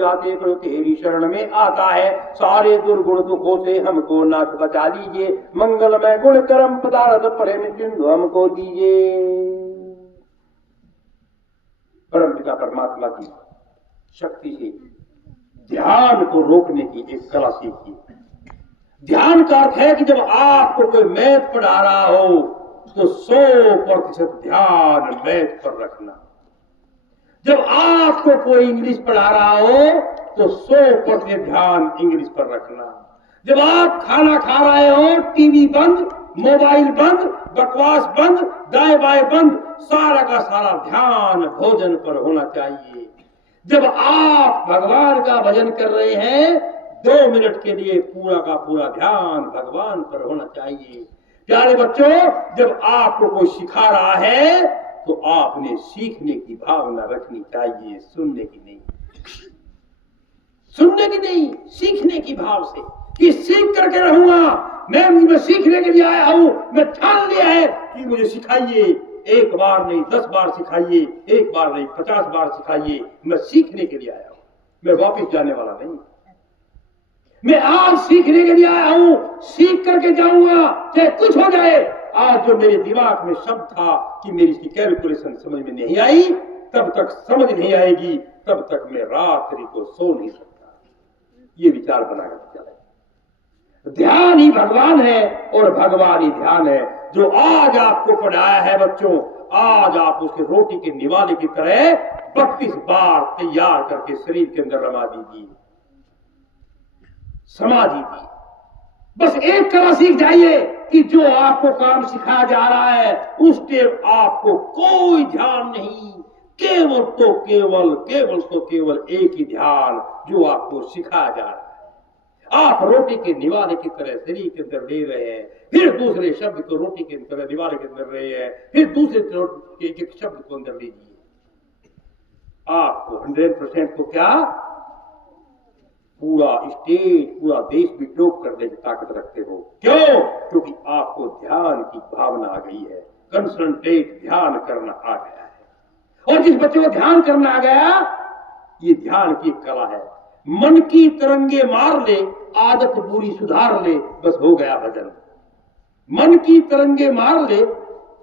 जाते प्रभु तेरी शरण में आता है। सारे दुर्गुण दुखों से हमको नाथ बचा लीजिए। मंगलमय गुण कर्म पदार्थ प्रेम सिंधु हमको दीजिए। परम पिता परमात्मा की शक्ति से ध्यान को रोकने की एक कला सीखिए। ध्यान का अर्थ है कि जब आपको कोई मैथ पढ़ा रहा हो तो 100% ध्यान मैथ पर रखना। जब आपको कोई इंग्लिश पढ़ा रहा हो तो 100% ध्यान इंग्लिश पर रखना। जब आप खाना खा रहे हो, टीवी बंद, मोबाइल बंद, बकवास बंद, दाएं बाएं बंद, सारा का सारा ध्यान भोजन पर होना चाहिए। जब आप भगवान का भजन कर रहे हैं 2 मिनट के लिए पूरा का पूरा ध्यान भगवान पर होना चाहिए। प्यारे बच्चों, जब आपको कोई सिखा रहा है तो आपने सीखने की भावना रखनी चाहिए, सुनने की नहीं। सुनने की नहीं, सीखने की भाव से कि सीख करके रहूंगा। मैं सीखने के लिए आया हूं, मैं ठान लिया है कि मुझे सिखाइए। 1 बार नहीं 10 बार सिखाइए, 1 बार नहीं 50 बार सिखाइए। मैं सीखने के लिए आया हूं, मैं वापस जाने वाला नहीं। मैं आज सीखने के लिए आया हूं, सीख करके जाऊंगा चाहे कुछ हो जाए। आज जो मेरे दिमाग में शब्द था कि मेरी इसकी कैलकुलेशन समझ में नहीं आई, तब तक समझ नहीं आएगी, तब तक मैं रात्रि को सो नहीं सकता। ये विचार बनाकर चले। ध्यान ही भगवान है और भगवान ही ध्यान है। जो आज आपको पढ़ाया है बच्चों, आज आप उसके रोटी के निवाले की तरह 32 बार तैयार करके शरीर के अंदर रमा दीजिए, समा दीजिए। बस एक कला सीख जाइए कि जो आपको काम सिखाया जा रहा है उस टेप आपको कोई ध्यान नहीं, केवल तो केवल एक ही ध्यान जो आपको सिखाया जा रहा है। आप रोटी के निवाले की तरह शरीर के अंदर ले रहे हैं, फिर दूसरे शब्द को रोटी के तरह निवाले के अंदर रहे हैं, फिर दूसरे एक शब्द को अंदर लीजिए। आपको 100% को क्या पूरा स्टेट, पूरा देश भी टोक करने की ताकत रखते हो। क्यों? क्योंकि आपको ध्यान की भावना आ गई है, कंसंट्रेट ध्यान करना आ गया है। और जिस बच्चे को ध्यान करना आ गया, ये ध्यान की कला है। मन की तरंगे मार ले, आदत बुरी सुधार ले, बस हो गया भजन। मन की तरंगे मार ले,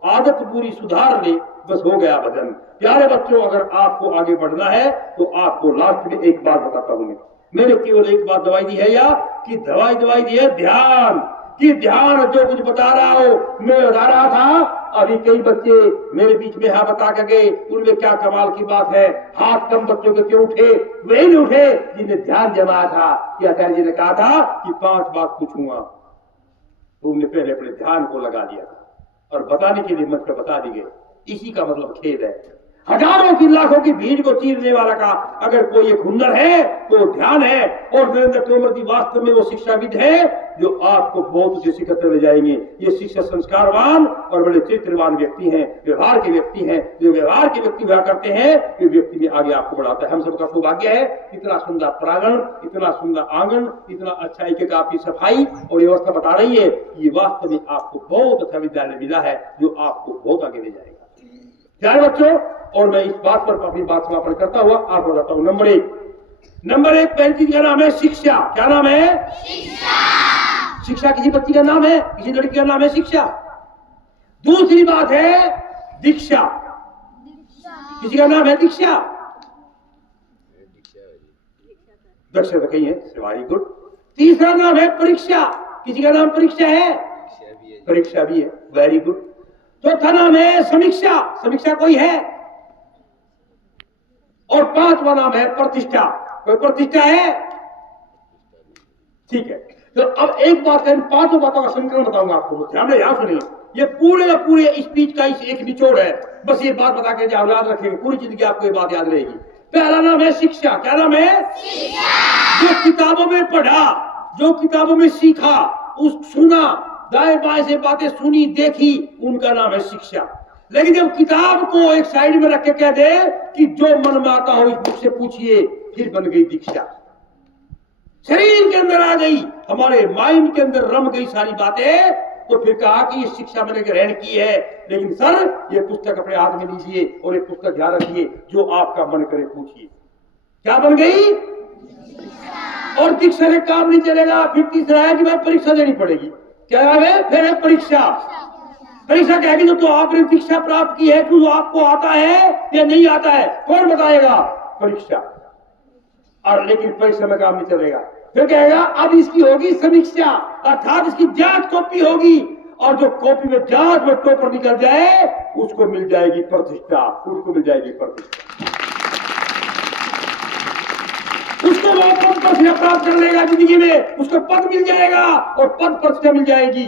आदत बुरी सुधार ले, बस हो गया भजन। प्यारे बच्चों, अगर आपको आगे बढ़ना है तो आपको लास्ट में एक बात बताता हूं। मैंने केवल एक बात दवाई दी है या कि दवाई दी है ध्यान कि ध्यान जो कुछ बता रहा हो मैं बता रहा था। अभी कई बच्चे मेरे बीच में बता के गए, उनमें क्या कमाल की बात है। हाथ कम बच्चों के क्यों उठे? वे नहीं उठे जिन्हें ध्यान जमाया था कि आचार्य जी ने कहा था कि 5 बात पूछूंगा। तुमने पहले अपने ध्यान को लगा लिया था और बताने के लिए मत पे बता दी गए। इसी का मतलब खेद है। हजारों की लाखों की भीड़ को चीरने वाला का अगर कोई एक हुनर है तो ध्यान है। और नरेंद्र तोमर जी वास्तव में वो शिक्षाविद है जो आपको बहुत उसे सिखाते रह जाएंगे। ये शिक्षा संस्कारवान और बड़े चरित्रवान व्यक्ति हैं, व्यवहार के व्यक्ति हैं। जो व्यवहार के व्यक्ति हुआ करते हैं वे व्यक्ति भी आगे आपको बढ़ाता है। हम सबका सौभाग्य है, इतना सुंदर प्रांगण, इतना सुंदर आंगन, इतना अच्छा एक आपकी सफाई और व्यवस्था बता रही है। ये वास्तव में आपको बहुत अच्छा विद्यालय मिला है जो आपको बहुत आगे ले जाएगा। प्यारे बच्चों, और मैं इस बात पर अपनी बात समापन करता हुआ आपको बताता हूं। नंबर एक पहली चीज का नाम है शिक्षा। क्या नाम है? शिक्षा किसी बच्ची का नाम है, किसी लड़की का नाम है शिक्षा। दूसरी बात है दीक्षा। किसी का नाम है दीक्षा। दक्षता कही है, वेरी गुड। तीसरा नाम है परीक्षा। किसी का नाम परीक्षा है? परीक्षा भी है, वेरी गुड। चौथा नाम है समीक्षा। समीक्षा कोई है? और 5वां नाम है प्रतिष्ठा। कोई प्रतिष्ठा है? ठीक है। तो अब एक बात है, 5 बातों का संकलन बताऊंगा आपको, ध्यान से सुनिए। ये पूरे स्पीच का एक निचोड़ है। बस ये बात बता के याद रखेंगे, पूरी जिंदगी आपको ये बात याद रहेगी। पहला नाम है शिक्षा। क्या नाम है? शिक्षा। जो किताबों में पढ़ा, जो किताबों में सीखा, उस सुना, दाएं बाएं से बातें सुनी देखी, उनका नाम है शिक्षा। लेकिन जब किताब को एक साइड में रख के कह दे कि जो मन में आता हो इस बुक से पूछिए, फिर बन गई दीक्षा। शरीर के अंदर आ गई, हमारे माइंड के अंदर रम गई सारी बातें, तो फिर कहा कि ये शिक्षा मैंने ग्रहण की है। लेकिन सर ये पुस्तक अपने हाथ में लीजिए और ये पुस्तक ध्यान रखिए, जो आपका मन करे पूछिए। क्या बन गई? और दीक्षा से काम नहीं चलेगा। फिर तीसरा है कि भाई परीक्षा देनी पड़ेगी। क्या है? फिर है परीक्षा। परीक्षा कहेगी तो आपने दीक्षा प्राप्त की है, तो आपको आता है या नहीं आता है, कौन बताएगा? परीक्षा। और लेकिन परीक्षा में काम नहीं चलेगा। फिर कहेगा अब इसकी होगी समीक्षा, अर्थात इसकी जांच कॉपी होगी, और जो कॉपी में जांच में टॉपर निकल जाए उसको मिल जाएगी प्रतिष्ठा, उसको मिल जाएगी प्रतिष्ठा, उसको वो पद प्रतिष्ठा प्राप्त कर लेगा जिंदगी में, उसको पद मिल जाएगा और पद प्रतिष्ठा मिल जाएगी।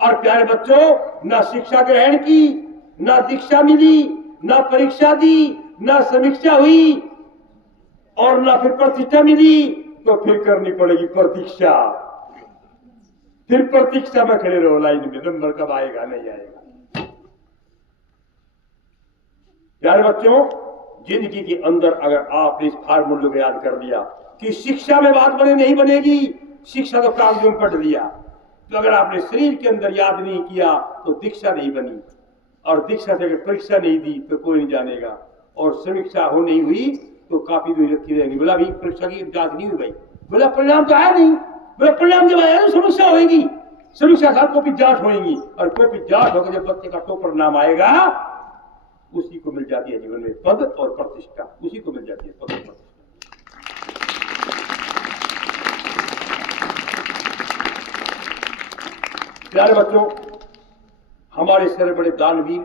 और प्यारे बच्चों, ना शिक्षा ग्रहण की, ना दीक्षा मिली, ना परीक्षा दी, ना समीक्षा हुई और ना फिर प्रतिष्ठा मिली, तो फिर करनी पड़ेगी प्रतीक्षा। फिर प्रतीक्षा में खड़े रहो लाइन में, नंबर कब आएगा नहीं आएगा। प्यारे बच्चों, जिंदगी के अंदर अगर आपने इस फार्मूले को याद कर लिया कि शिक्षा में बात बने नहीं बनेगी, शिक्षा तो कागजों में पढ़ लिया, तो अगर आपने शरीर के अंदर याद नहीं किया तो दीक्षा नहीं बनी, और दीक्षा से अगर परीक्षा नहीं दी तो कोई नहीं जानेगा, और समीक्षा हो नहीं हुई तो काफी दूर रखी रहेगी। बोला भाई परीक्षा की जांच नहीं हुई भाई, बोला परिणाम तो आया नहीं, बोला परिणाम जब आया तो समीक्षा होगी, समीक्षा साथ कॉपी जांच होगी, और कॉपी जांच होकर जब बच्चे का टॉपर नाम आएगा उसी को मिल जाती है जीवन में पद और प्रतिष्ठा, उसी को मिल जाती है पद और प्रतिष्ठा। प्यारे बच्चों, हमारे सारे बड़े दानवीर